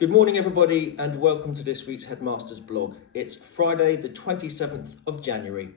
Good morning everybody and welcome to this week's Headmaster's blog. It's Friday the 27th of January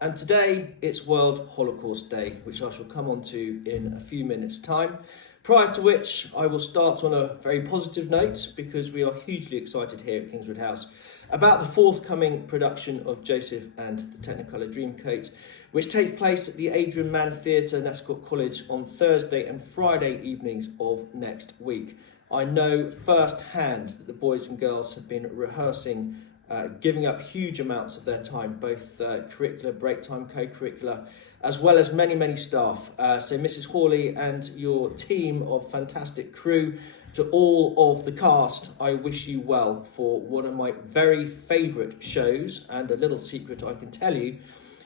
and today it's World Holocaust Day, which I shall come on to in a few minutes time. Prior to which I will start on a very positive note because we are hugely excited here at Kingswood House about the forthcoming production of Joseph and the Technicolor Dreamcoat, which takes place at the Adrian Mann Theatre in Escott College on Thursday and Friday evenings of next week. I know firsthand that the boys and girls have been rehearsing, giving up huge amounts of their time, both curricular, break time, co-curricular, as well as many staff. So Mrs. Hawley and your team of fantastic crew, to all of the cast, I wish you well for one of my very favourite shows. And a little secret I can tell you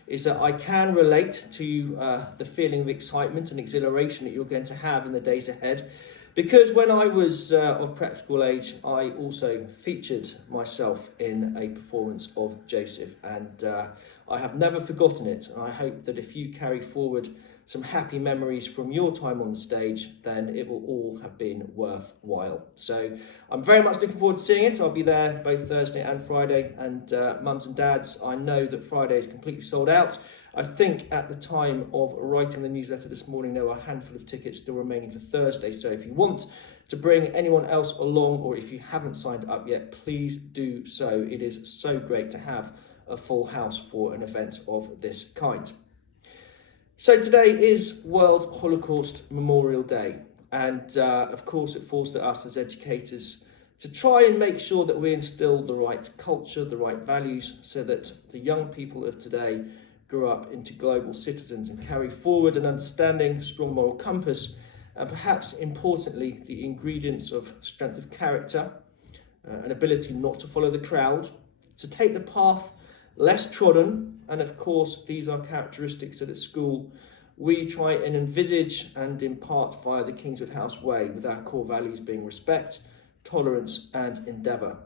is that I can relate to the feeling of excitement and exhilaration that you're going to have in the days ahead. Because when I was of prep school age, I also featured myself in a performance of Joseph, and I have never forgotten it. And I hope that if you carry forward some happy memories from your time on the stage, then it will all have been worthwhile. So I'm very much looking forward to seeing it. I'll be there both Thursday and Friday, and mums and dads, I know that Friday is completely sold out. I think at the time of writing the newsletter this morning, there were a handful of tickets still remaining for Thursday. So if you want to bring anyone else along, or if you haven't signed up yet, please do so. It is so great to have a full house for an event of this kind. So today is World Holocaust Memorial Day. And of course, it falls to us as educators to try and make sure that we instill the right culture, the right values, so that the young people of today grow up into global citizens and carry forward an understanding, strong moral compass, and perhaps importantly, the ingredients of strength of character, an ability not to follow the crowd, to take the path less trodden. And of course, these are characteristics that at school we try and envisage and impart via the Kingswood House way, with our core values being respect, tolerance and endeavour.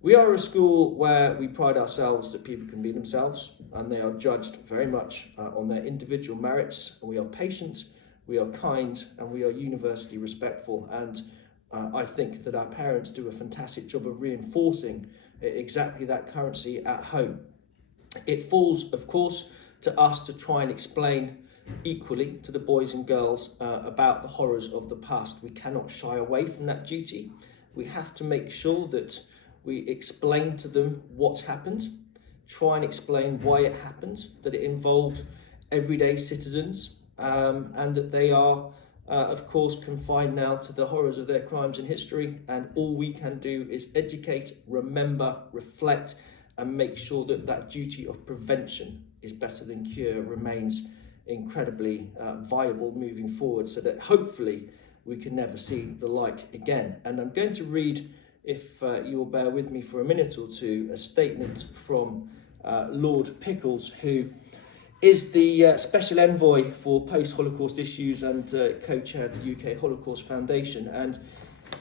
We are a school where we pride ourselves that people can be themselves and they are judged very much on their individual merits. We are patient, we are kind and we are universally respectful. And I think that our parents do a fantastic job of reinforcing exactly that currency at home. It falls, of course, to us to try and explain equally to the boys and girls about the horrors of the past. We cannot shy away from that duty. We have to make sure that we explain to them what's happened, try and explain why it happened, that it involved everyday citizens, and that they are, of course, confined now to the horrors of their crimes in history. And all we can do is educate, remember, reflect, and make sure that that duty of prevention is better than cure remains incredibly viable moving forward, so that hopefully we can never see the like again. And I'm going to read, if you will bear with me for a minute or two, a statement from Lord Pickles, who is the Special Envoy for Post-Holocaust Issues and co-chaired the UK Holocaust Foundation. And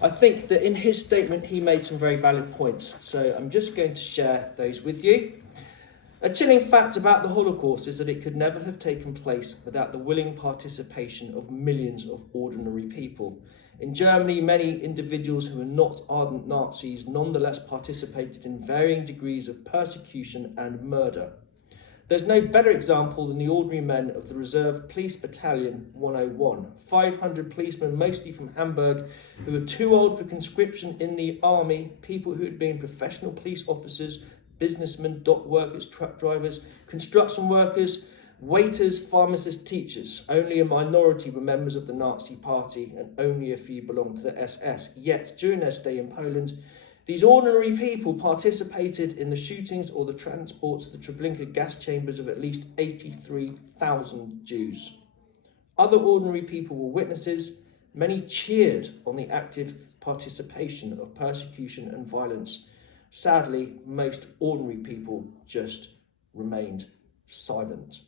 I think that in his statement he made some very valid points, so I'm just going to share those with you. A chilling fact about the Holocaust is that it could never have taken place without the willing participation of millions of ordinary people. In Germany, many individuals who were not ardent Nazis nonetheless participated in varying degrees of persecution and murder. There's no better example than the ordinary men of the Reserve Police Battalion 101, 500 policemen, mostly from Hamburg, who were too old for conscription in the army, people who had been professional police officers, businessmen, dock workers, truck drivers, construction workers, waiters, pharmacists, teachers. Only a minority were members of the Nazi Party and only a few belonged to the SS. Yet, during their stay in Poland, these ordinary people participated in the shootings or the transport to the Treblinka gas chambers of at least 83,000 Jews. Other ordinary people were witnesses. Many cheered on the active participation of persecution and violence. Sadly, most ordinary people just remained silent.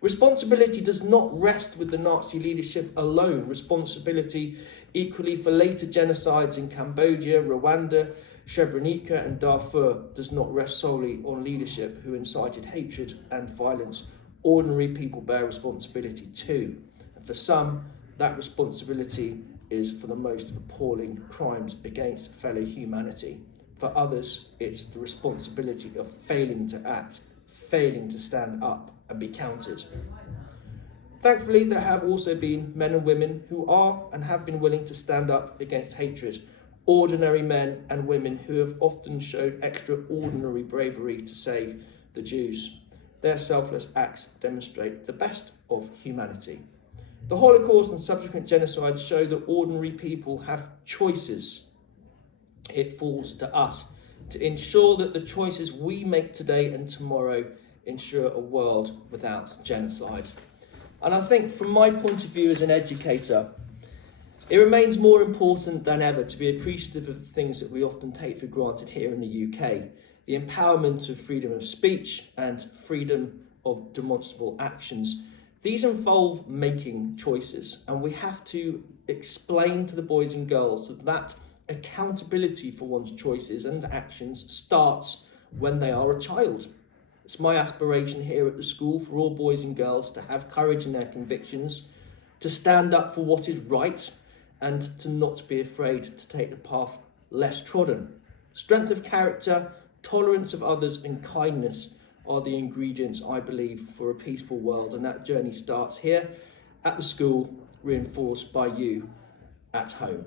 Responsibility does not rest with the Nazi leadership alone. Responsibility equally for later genocides in Cambodia, Rwanda, Srebrenica and Darfur does not rest solely on leadership who incited hatred and violence. Ordinary people bear responsibility too. And for some, that responsibility is for the most appalling crimes against fellow humanity. For others, it's the responsibility of failing to act, failing to stand up and be counted. Thankfully, there have also been men and women who are and have been willing to stand up against hatred. Ordinary men and women who have often showed extraordinary bravery to save the Jews. Their selfless acts demonstrate the best of humanity. The Holocaust and subsequent genocide show that ordinary people have choices. It falls to us to ensure that the choices we make today and tomorrow ensure a world without genocide. And I think from my point of view as an educator, it remains more important than ever to be appreciative of the things that we often take for granted here in the UK. The empowerment of freedom of speech and freedom of demonstrable actions. These involve making choices, and we have to explain to the boys and girls that accountability for one's choices and actions starts when they are a child. It's my aspiration here at the school for all boys and girls to have courage in their convictions, to stand up for what is right, and to not be afraid to take the path less trodden. Strength of character, tolerance of others, and kindness are the ingredients, I believe, for a peaceful world, and that journey starts here at the school, reinforced by you at home.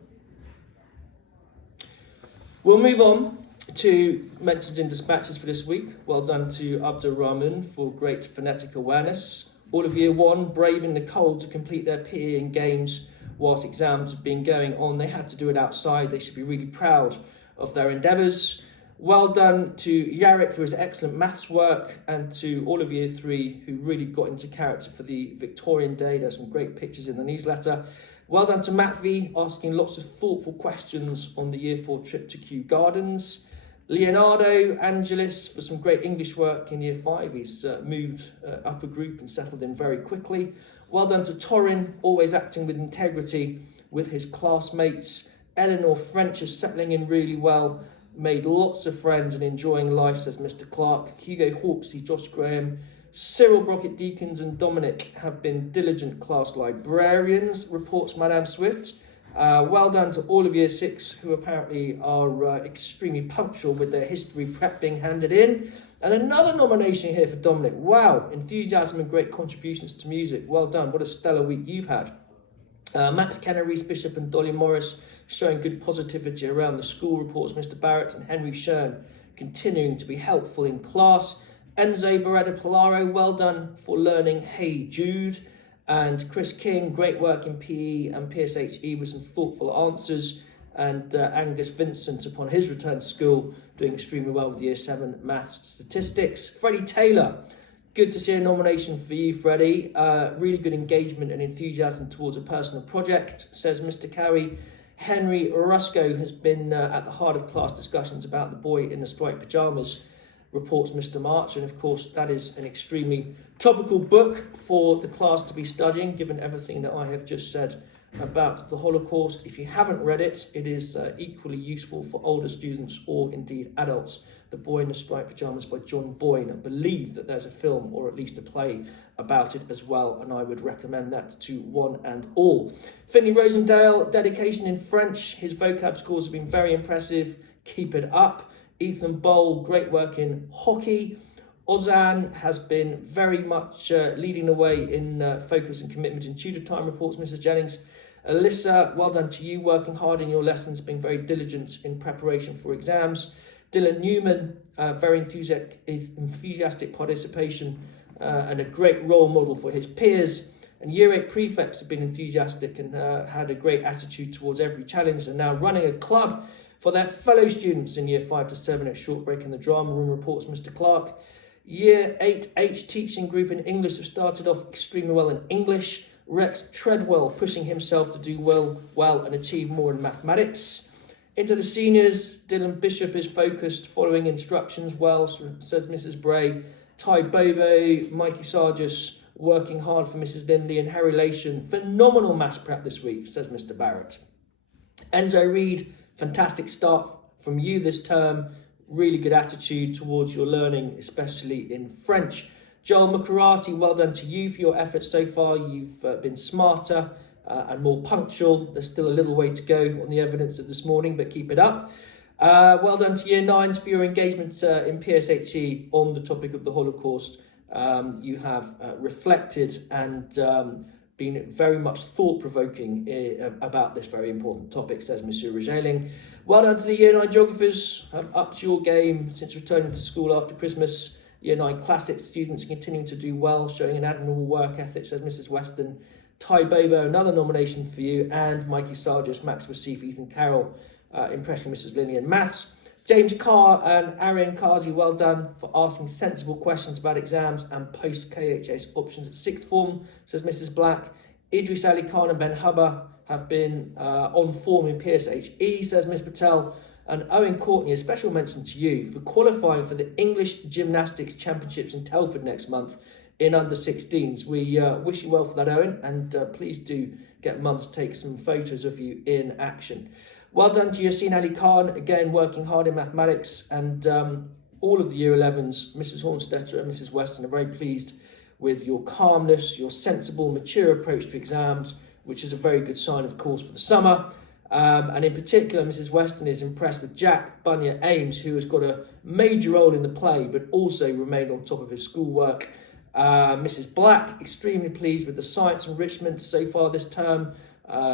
We'll move on to mentions in dispatches for this week. Well done to Abdur Rahman for great phonetic awareness. All of Year 1 braving the cold to complete their PE and games whilst exams have been going on. They had to do it outside. They should be really proud of their endeavours. Well done to Yarrick for his excellent maths work, and to all of Year 3 who really got into character for the Victorian Day. There's some great pictures in the newsletter. Well done to Matt V, asking lots of thoughtful questions on the Year 4 trip to Kew Gardens. Leonardo Angelis for some great English work in Year 5. He's moved up a group and settled in very quickly. Well done to Torin, always acting with integrity with his classmates. Eleanor French is settling in really well, made lots of friends and enjoying life, says Mr. Clark. Hugo Hawksey, Josh Graham, Cyril Brockett Deakins and Dominic have been diligent class librarians, reports Madame Swift. Well done to all of Year 6 who apparently are extremely punctual with their history prep being handed in. And another nomination here for Dominic. Wow, enthusiasm and great contributions to music. Well done, what a stellar week you've had. Max Kenner, Reese Bishop and Dolly Morris showing good positivity around the school, reports Mr. Barrett, and Henry Shern continuing to be helpful in class. Enzo Barretta Polaro, well done for learning Hey Jude. And Chris King, great work in PE and PSHE with some thoughtful answers. And Angus Vincent, upon his return to school, doing extremely well with Year 7 maths statistics. Freddie Taylor, good to see a nomination for you, Freddie. Really good engagement and enthusiasm towards a personal project, says Mr. Cowie. Henry Orozco has been at the heart of class discussions about the boy in the striped pyjamas, reports Mr. March. And of course, that is an extremely topical book for the class to be studying, given everything that I have just said about the Holocaust. If you haven't read it, it is equally useful for older students or indeed adults. The Boy in the Striped Pyjamas by John Boyne. I believe that there's a film or at least a play about it as well, and I would recommend that to one and all. Finley Rosendale, dedication in French. His vocab scores have been very impressive. Keep it up. Ethan Bowl, great work in hockey. Ozan has been very much leading the way in focus and commitment in tutor time, reports Mrs. Jennings. Alyssa, well done to you, working hard in your lessons, being very diligent in preparation for exams. Dylan Newman, very enthusiastic participation and a great role model for his peers. And Year 8 prefects have been enthusiastic and had a great attitude towards every challenge, and now running a club for their fellow students in Year 5 to 7 at Short Break in the Drama Room, reports Mr. Clark. Year 8H teaching group in English have started off extremely well in English. Rex Treadwell pushing himself to do well and achieve more in mathematics. Into the seniors, Dylan Bishop is focused, following instructions well, says Mrs. Bray. Ty Bobo, Mikey Sargis working hard for Mrs. Lindley, and Harry Lation, phenomenal maths prep this week, says Mr. Barrett. Enzo Reed, fantastic start from you this term. Really good attitude towards your learning, especially in French. Joel Makarati, well done to you for your efforts so far. You've been smarter and more punctual. There's still a little way to go on the evidence of this morning, but keep it up. Well done to Year 9s for your engagement in PSHE on the topic of the Holocaust. You have reflected and been very much thought-provoking about this very important topic, says Monsieur Regeling. Well done to the Year 9 geographers, have upped your game since returning to school after Christmas. Year 9 classics students continuing to do well, showing an admirable work ethic, says Mrs. Weston. Ty Bobo, another nomination for you, and Mikey Sargis, Max Recife, Ethan Carroll, impressing Mrs. Lillian. Maths, James Carr and Arian Kazi, well done for asking sensible questions about exams and post-KHS options at sixth form, says Mrs. Black. Idris Ali Khan and Ben Hubba have been on form in PSHE, says Ms. Patel. And Owen Courtney, a special mention to you for qualifying for the English Gymnastics Championships in Telford next month in under 16s. We wish you well for that, Owen, and please do get Mum to take some photos of you in action. Well done to Yassine Ali Khan, again working hard in mathematics, and all of the Year 11s, Mrs. Hornstetter and Mrs. Weston, are very pleased with your calmness, your sensible, mature approach to exams, which is a very good sign, of course, for the summer. And in particular, Mrs. Weston is impressed with Jack Bunya Ames, who has got a major role in the play, but also remained on top of his schoolwork. Mrs. Black, extremely pleased with the science enrichment so far this term.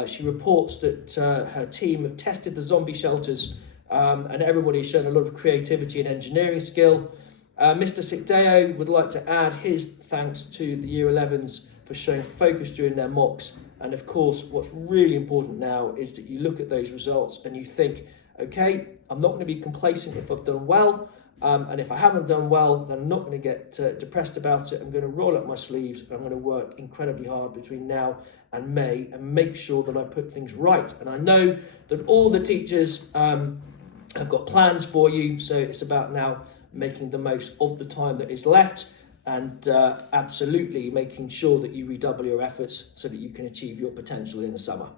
She reports that her team have tested the zombie shelters and everybody has shown a lot of creativity and engineering skill. Mr. Sikdeo would like to add his thanks to the Year 11s for showing focus during their mocks. And of course, what's really important now is that you look at those results and you think, okay, I'm not going to be complacent if I've done well. And if I haven't done well, then I'm not going to get depressed about it. I'm going to roll up my sleeves and I'm going to work incredibly hard between now and May and make sure that I put things right. And I know that all the teachers have got plans for you. So it's about now making the most of the time that is left and absolutely making sure that you redouble your efforts so that you can achieve your potential in the summer.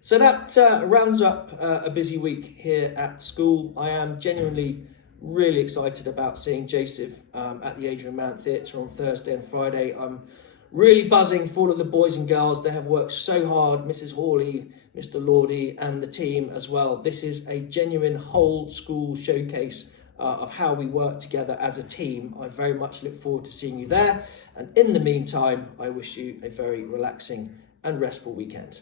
So that rounds up a busy week here at school. I am genuinely really excited about seeing Joseph at the Adrian Mount Theatre on Thursday and Friday. I'm really buzzing for all of the boys and girls. They have worked so hard, Mrs. Hawley, Mr. Lordy and the team as well. This is a genuine whole school showcase of how we work together as a team. I very much look forward to seeing you there. And in the meantime, I wish you a very relaxing and restful weekend.